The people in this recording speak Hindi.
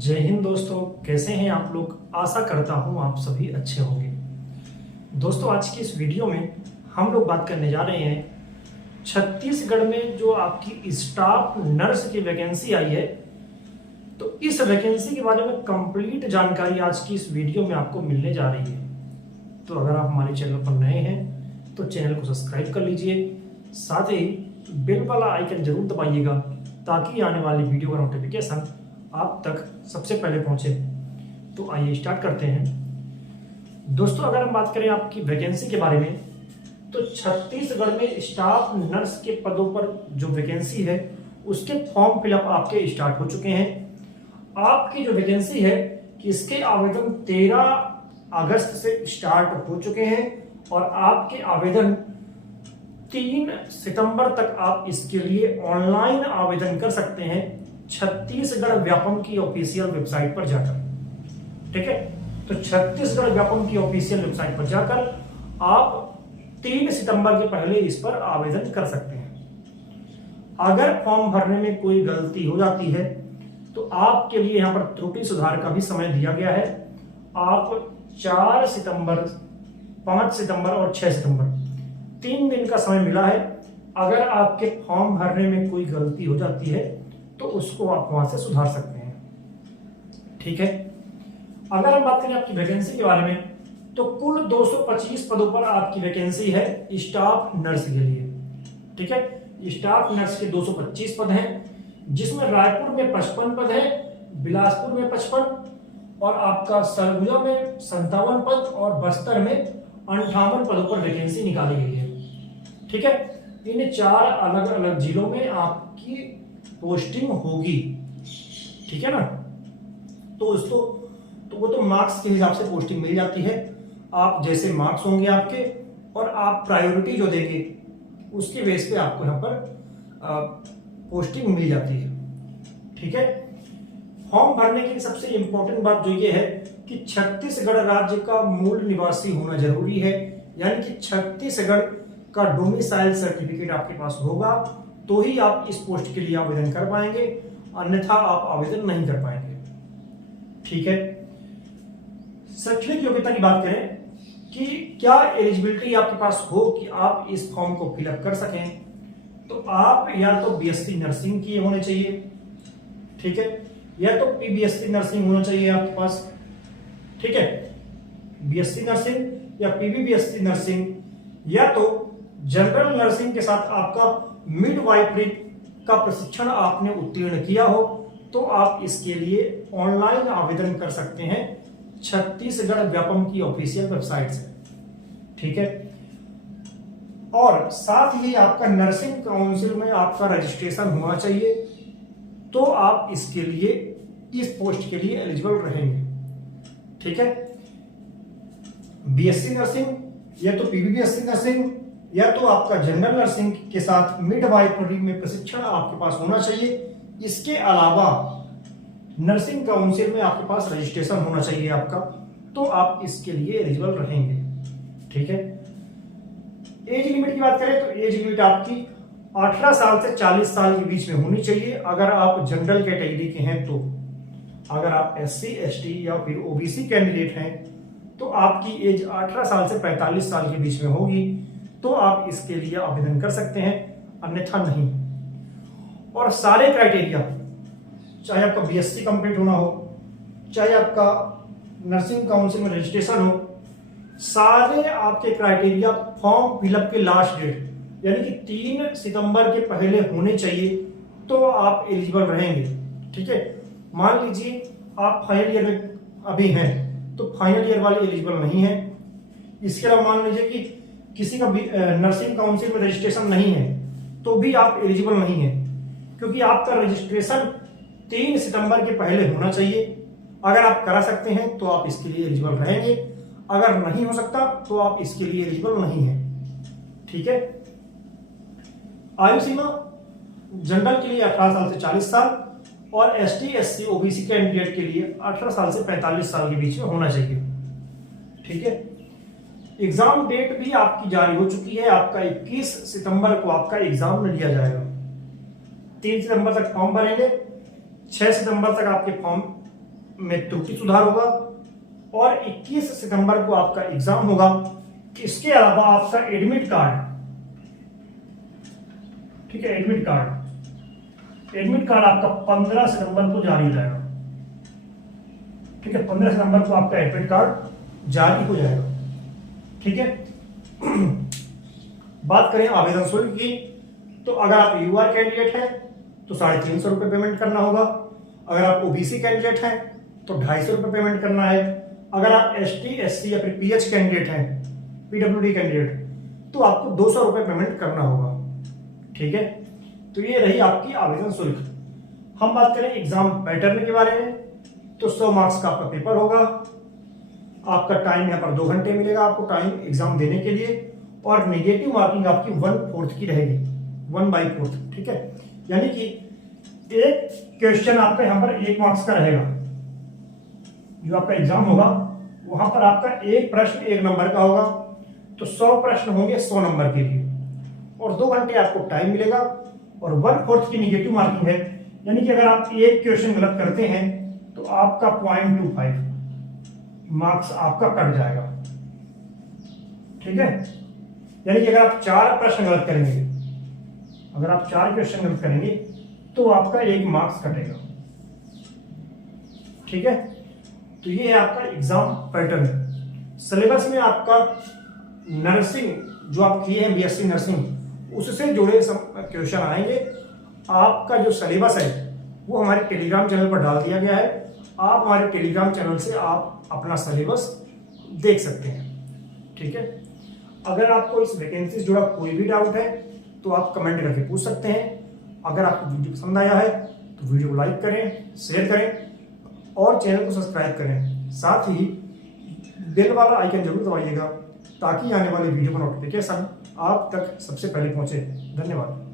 जय हिंद दोस्तों, कैसे हैं आप लोग। आशा करता हूं आप सभी अच्छे होंगे। दोस्तों, आज की इस वीडियो में हम लोग बात करने जा रहे हैं छत्तीसगढ़ में जो आपकी स्टाफ नर्स की वैकेंसी आई है। तो इस वैकेंसी के बारे में कंप्लीट जानकारी आज की इस वीडियो में आपको मिलने जा रही है। तो अगर आप हमारे चैनल पर नए हैं तो चैनल को सब्सक्राइब कर लीजिए, साथ ही बेल वाला आइकन जरूर दबाइएगा ताकि आने वाली वीडियो का नोटिफिकेशन आप तक सबसे पहले पहुंचे। तो आइए स्टार्ट करते हैं। दोस्तों, अगर हम बात करें आपकी वैकेंसी के बारे में तो छत्तीसगढ़ में स्टाफ नर्स के पदों पर जो वैकेंसी है उसके फॉर्म फिलअप आपके स्टार्ट हो चुके हैं। आपकी जो वैकेंसी है इसके आवेदन 13 अगस्त से स्टार्ट हो चुके हैं और आपके आवेदन 3 सितंबर तक आप इसके लिए ऑनलाइन आवेदन कर सकते हैं छत्तीसगढ़ व्यापम की ऑफिशियल वेबसाइट पर जाकर। ठीक है, तो छत्तीसगढ़ व्यापम की ऑफिशियल वेबसाइट पर जाकर आप 3 सितंबर के पहले इस पर आवेदन कर सकते हैं। अगर फॉर्म भरने में कोई गलती हो जाती है तो आपके लिए यहां पर त्रुटि सुधार का भी समय दिया गया है। आप 4 सितंबर, 5 सितंबर और 6 सितंबर 3 दिन का समय मिला है। अगर आपके फॉर्म भरने में कोई गलती हो जाती है तो उसको आप वहां से सुधार सकते हैं। ठीक है, अगर हम बात करें आपकी वैकेंसी के बारे में तो कुल 225 पदों पर आपकी वैकेंसी है स्टाफ नर्स के लिए। ठीक है, स्टाफ नर्स के 225 पद हैं, जिसमें रायपुर में 55 पद है, बिलासपुर में 55 और आपका सरगुजा में 57 पद और बस्तर में 58 पदों पर वैकेंसी निकाली गई है। ठीक है, इन 4 अलग अलग जिलों में आपकी पोस्टिंग होगी। ठीक है ना, तो वो तो मार्क्स के हिसाब से पोस्टिंग मिल जाती है। आप जैसे मार्क्स होंगे आपके और आप प्रायोरिटी जो देंगे उसके बेस पे आपको यहाँ पर पोस्टिंग मिल जाती है। ठीक है, फॉर्म भरने की सबसे इंपॉर्टेंट बात जो ये है कि छत्तीसगढ़ राज्य का मूल निवासी होना जरूरी है, यानी कि छत्तीसगढ़ का डोमिसाइल सर्टिफिकेट आपके पास होगा तो ही आप इस पोस्ट के लिए आवेदन कर पाएंगे, अन्यथा आप आवेदन नहीं कर पाएंगे। ठीक है, शैक्षणिक योग्यता की बात करें कि क्या एलिजिबिलिटी आपके पास हो कि आप इस फॉर्म को फिलअप कर सकें, तो आप या तो बीएससी नर्सिंग किए होने चाहिए, ठीक है, या तो पीबीएससी नर्सिंग होना चाहिए आपके पास। ठीक है, बीएससी नर्सिंग या पीबीबीएससी नर्सिंग, या तो जनरल नर्सिंग के साथ आपका मिडवाइफरी का प्रशिक्षण आपने उत्तीर्ण किया हो तो आप इसके लिए ऑनलाइन आवेदन कर सकते हैं छत्तीसगढ़ व्यापम की ऑफिशियल वेबसाइट से। ठीक है, और साथ ही आपका नर्सिंग काउंसिल में आपका रजिस्ट्रेशन होना चाहिए तो आप इसके लिए, इस पोस्ट के लिए एलिजिबल रहेंगे। ठीक है, बीएससी नर्सिंग या तो पीबीबीएससी नर्सिंग या तो आपका जनरल नर्सिंग के साथ मिडवाइफरी में प्रशिक्षण आपके पास होना चाहिए। इसके अलावा नर्सिंग काउंसिल में आपके पास रजिस्ट्रेशन होना चाहिए आपका, तो आप इसके लिए एलिजिबल रहेंगे। ठीक है, एज लिमिट की बात करें तो एज लिमिट आपकी 18 साल से 40 साल के बीच में होनी चाहिए अगर आप जनरल कैटेगरी के हैं तो। अगर आप एससी, एसटी या फिर ओबीसी कैंडिडेट हैं तो आपकी एज 18 साल से 45 साल के बीच में होगी तो आप इसके लिए आवेदन कर सकते हैं, अन्यथा नहीं। और सारे क्राइटेरिया, चाहे आपका बीएससी कंप्लीट होना हो, चाहे आपका नर्सिंग काउंसिल में रजिस्ट्रेशन हो, सारे आपके क्राइटेरिया फॉर्म फिलअप के लास्ट डेट यानी कि 3 सितंबर के पहले होने चाहिए तो आप एलिजिबल रहेंगे। ठीक है, मान लीजिए आप फाइनल ईयर में अभी हैं तो फाइनल ईयर वाले एलिजिबल नहीं है। इसके अलावा मान लीजिए कि किसी का नर्सिंग काउंसिल में रजिस्ट्रेशन नहीं है तो भी आप एलिजिबल नहीं है, क्योंकि आपका रजिस्ट्रेशन 3 सितंबर के पहले होना चाहिए। अगर आप करा सकते हैं तो आप इसके लिए एलिजिबल रहेंगे, अगर नहीं हो सकता तो आप इसके लिए एलिजिबल नहीं है। ठीक है, आयु सीमा जनरल के लिए 18 साल से 40 साल और एसटी, एससी, ओबीसी कैंडिडेट के लिए 18 साल से 45 साल के बीच में होना चाहिए। ठीक है, एग्जाम डेट भी आपकी जारी हो चुकी है। आपका 21 सितंबर को आपका एग्जाम लिया जाएगा। 3 सितंबर तक फॉर्म भरेंगे, 6 सितंबर तक आपके फॉर्म में त्रुटि सुधार होगा और 21 सितंबर को आपका एग्जाम होगा। इसके अलावा आपका एडमिट कार्ड, ठीक है, एडमिट कार्ड आपका 15 सितंबर को जारी हो जाएगा। ठीक है, 15 सितंबर को आपका एडमिट कार्ड जारी हो जाएगा। ठीक है। बात करें आवेदन शुल्क की, तो अगर आप यूआर कैंडिडेट हैं तो 350 रुपये पेमेंट करना होगा। अगर आप ओबीसी कैंडिडेट हैं तो 250 रुपये पेमेंट करना है। अगर आप एसटी, एससी या फिर पीएच कैंडिडेट हैं, पीडब्ल्यूडी कैंडिडेट, तो आपको 200 रुपये पेमेंट करना होगा। ठीक है, तो ये रही आपकी आवेदन शुल्क। हम बात करें एग्जाम पैटर्न के बारे में, तो 100 मार्क्स का आपका पेपर होगा। आपका टाइम यहाँ पर 2 घंटे मिलेगा आपको टाइम एग्जाम देने के लिए, और नेगेटिव मार्किंग आपकी 1/4 की रहेगी, 1/4। ठीक है, यानी कि एक क्वेश्चन आपका यहाँ पर 1 मार्क्स का रहेगा। जो आपका एग्जाम होगा वहां पर आपका एक प्रश्न 1 नंबर का होगा, तो 100 प्रश्न होंगे 100 नंबर के लिए, और 2 घंटे आपको टाइम मिलेगा, और 1/4 की नेगेटिव मार्किंग है, यानी कि अगर आप एक क्वेश्चन गलत करते हैं तो आपका 0.25 मार्क्स आपका कट जाएगा। ठीक है, यानी कि अगर आप 4 प्रश्न गलत करेंगे, अगर आप 4 क्वेश्चन गलत करेंगे तो आपका 1 मार्क्स कटेगा। ठीक है, तो ये है आपका एग्जाम पैटर्न। सिलेबस में आपका नर्सिंग जो आप किए हैं बीएससी नर्सिंग, उससे जुड़े क्वेश्चन आएंगे। आपका जो सिलेबस है वो हमारे टेलीग्राम चैनल पर डाल दिया गया है। आप हमारे टेलीग्राम चैनल से आप अपना सिलेबस देख सकते हैं। ठीक है, अगर आपको इस वैकेंसी से जुड़ा कोई भी डाउट है तो आप कमेंट करके पूछ सकते हैं। अगर आपको वीडियो पसंद आया है तो वीडियो को लाइक करें, शेयर करें और चैनल को सब्सक्राइब करें। साथ ही बेल वाला आइकन जरूर दबाइएगा ताकि आने वाले वीडियो का नोटिफिकेशन आप तक सबसे पहले पहुंचे। धन्यवाद।